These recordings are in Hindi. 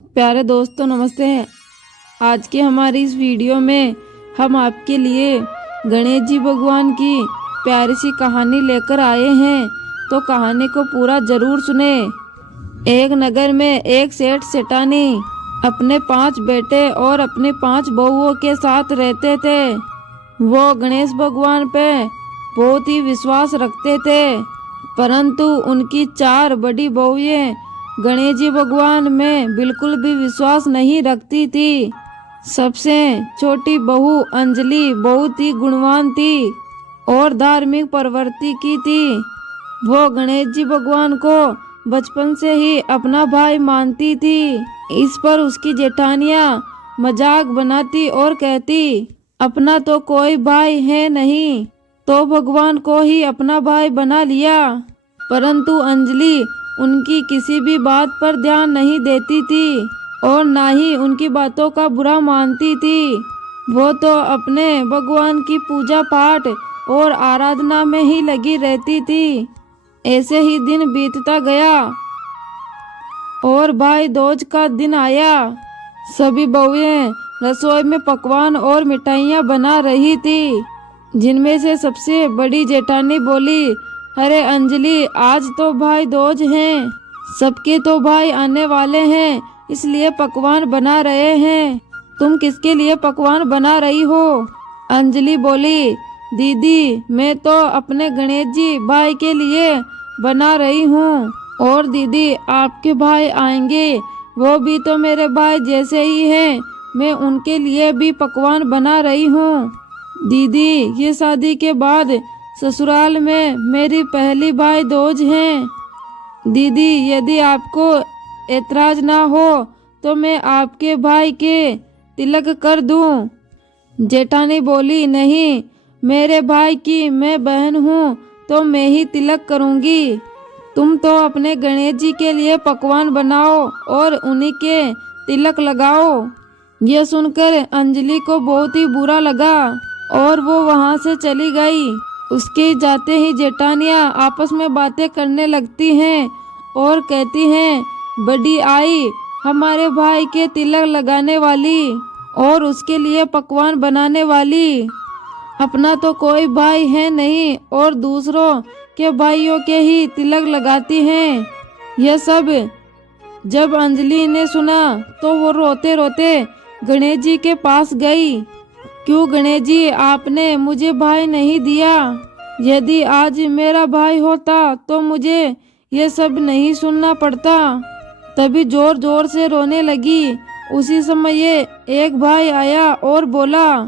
प्यारे दोस्तों नमस्ते। आज के हमारी इस वीडियो में हम आपके लिए गणेश जी भगवान की प्यारी सी कहानी लेकर आए हैं, तो कहानी को पूरा जरूर सुने। एक नगर में एक सेठ सेठानी अपने 5 बेटे और अपनी 5 बहुओं के साथ रहते थे। वो गणेश भगवान पे बहुत ही विश्वास रखते थे, परंतु उनकी 4 बड़ी बहुएं गणेश जी भगवान में बिल्कुल भी विश्वास नहीं रखती थी। सबसे छोटी बहू अंजलि बहुत ही गुणवान थी और धार्मिक प्रवृत्ति की थी। वो गणेश जी भगवान को बचपन से ही अपना भाई मानती थी। इस पर उसकी जेठानियां मजाक बनाती और कहती, अपना तो कोई भाई है नहीं, तो भगवान को ही अपना भाई बना लिया। परंतु अंजलि उनकी किसी भी बात पर ध्यान नहीं देती थी और ना ही उनकी बातों का बुरा मानती थी। वो तो अपने भगवान की पूजा पाठ और आराधना में ही लगी रहती थी। ऐसे ही दिन बीतता गया और भाई दूज का दिन आया। सभी बहुएं रसोई में पकवान और मिठाइयाँ बना रही थी, जिनमें से सबसे बड़ी जेठानी बोली, अरे अंजलि, आज तो भाई दूज हैं, सबके तो भाई आने वाले हैं, इसलिए पकवान बना रहे हैं। तुम किसके लिए पकवान बना रही हो? अंजलि बोली, दीदी मैं तो अपने गणेश जी भाई के लिए बना रही हूँ। और दीदी, आपके भाई आएंगे, वो भी तो मेरे भाई जैसे ही हैं, मैं उनके लिए भी पकवान बना रही हूँ। दीदी, ये शादी के बाद ससुराल में मेरी पहली भाई दूज है। दीदी, यदि आपको ऐतराज ना हो तो मैं आपके भाई के तिलक कर दूं। जेठानी बोली, नहीं, मेरे भाई की मैं बहन हूँ तो मैं ही तिलक करूँगी। तुम तो अपने गणेश जी के लिए पकवान बनाओ और उन्हीं के तिलक लगाओ। यह सुनकर अंजलि को बहुत ही बुरा लगा और वो वहाँ से चली गई। उसके जाते ही जेठानियाँ आपस में बातें करने लगती हैं और कहती हैं, बड़ी आई हमारे भाई के तिलक लगाने वाली और उसके लिए पकवान बनाने वाली। अपना तो कोई भाई है नहीं और दूसरों के भाइयों के ही तिलक लगाती हैं। यह सब जब अंजलि ने सुना तो वो रोते रोते गणेश जी के पास गई। क्यों गणेश जी, आपने मुझे भाई नहीं दिया? यदि आज मेरा भाई होता तो मुझे ये सब नहीं सुनना पड़ता। तभी जोर जोर से रोने लगी। उसी समय एक भाई आया और बोला,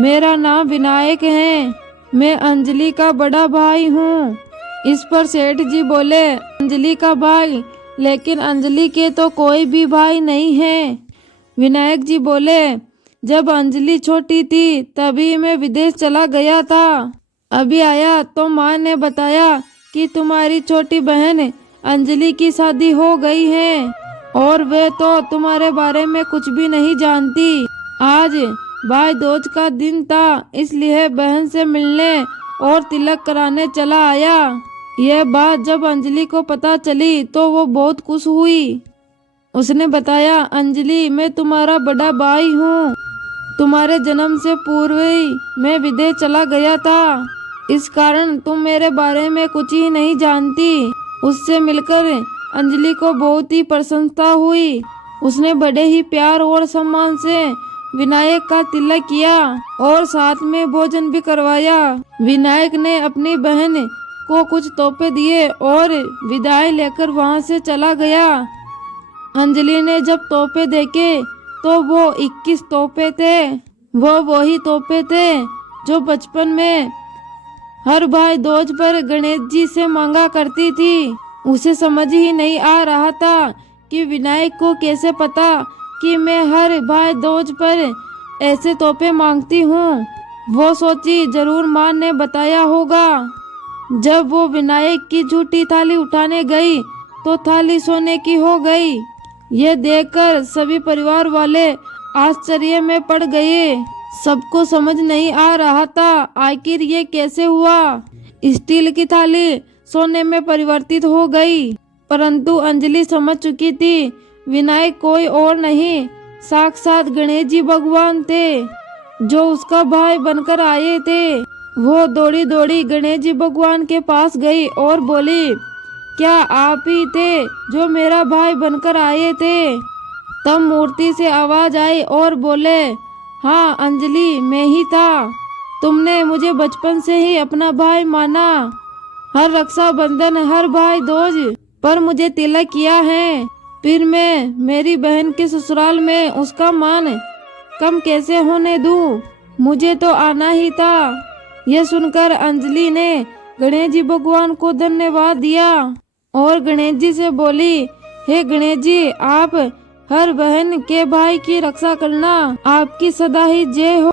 मेरा नाम विनायक है, मैं अंजलि का बड़ा भाई हूँ। इस पर सेठ जी बोले, अंजलि का भाई, लेकिन अंजलि के तो कोई भी भाई नहीं है। विनायक जी बोले, जब अंजलि छोटी थी तभी मैं विदेश चला गया था। अभी आया तो माँ ने बताया कि तुम्हारी छोटी बहन अंजलि की शादी हो गई है और वे तो तुम्हारे बारे में कुछ भी नहीं जानती। आज भाई दूज का दिन था, इसलिए बहन से मिलने और तिलक कराने चला आया। यह बात जब अंजलि को पता चली तो वो बहुत खुश हुई। उसने बताया, अंजलि, मैं तुम्हारा बड़ा भाई हूँ। तुम्हारे जन्म से पूर्व ही मैं विदेश चला गया था, इस कारण तुम मेरे बारे में कुछ ही नहीं जानती। उससे मिलकर अंजलि को बहुत ही प्रसन्नता हुई। उसने बड़े ही प्यार और सम्मान से विनायक का तिलक किया और साथ में भोजन भी करवाया। विनायक ने अपनी बहन को कुछ तोहफे दिए और विदाई लेकर वहां से चला गया। अंजलि ने जब तोहफे देखे तो वो 21 तोहफे थे। वो वही तोहफे थे जो बचपन में हर भाई दूज पर गणेश जी से मांगा करती थी। उसे समझ ही नहीं आ रहा था कि विनायक को कैसे पता कि मैं हर भाई दूज पर ऐसे तोहफे मांगती हूँ। वो सोची, जरूर माँ ने बताया होगा। जब वो विनायक की झूठी थाली उठाने गई तो थाली सोने की हो गई। ये देखकर सभी परिवार वाले आश्चर्य में पड़ गए। सबको समझ नहीं आ रहा था आखिर ये कैसे हुआ। स्टील की थाली सोने में परिवर्तित हो गई, परंतु अंजलि समझ चुकी थी विनायक कोई और नहीं, साक्षात गणेश जी भगवान थे, जो उसका भाई बनकर आए थे। वो दौड़ी दौड़ी गणेश जी भगवान के पास गई और बोली, क्या आप ही थे जो मेरा भाई बनकर आए थे? तब मूर्ति से आवाज आई और बोले, हाँ अंजलि, मैं ही था। तुमने मुझे बचपन से ही अपना भाई माना। हर रक्षाबंधन, हर भाई दूज पर मुझे तिलक किया है, फिर मैं मेरी बहन के ससुराल में उसका मान कम कैसे होने दूं? मुझे तो आना ही था। यह सुनकर अंजलि ने गणेश जी भगवान को धन्यवाद दिया और गणेश जी से बोली, हे गणेश जी, आप हर बहन के भाई की रक्षा करना। आपकी सदा ही जय हो।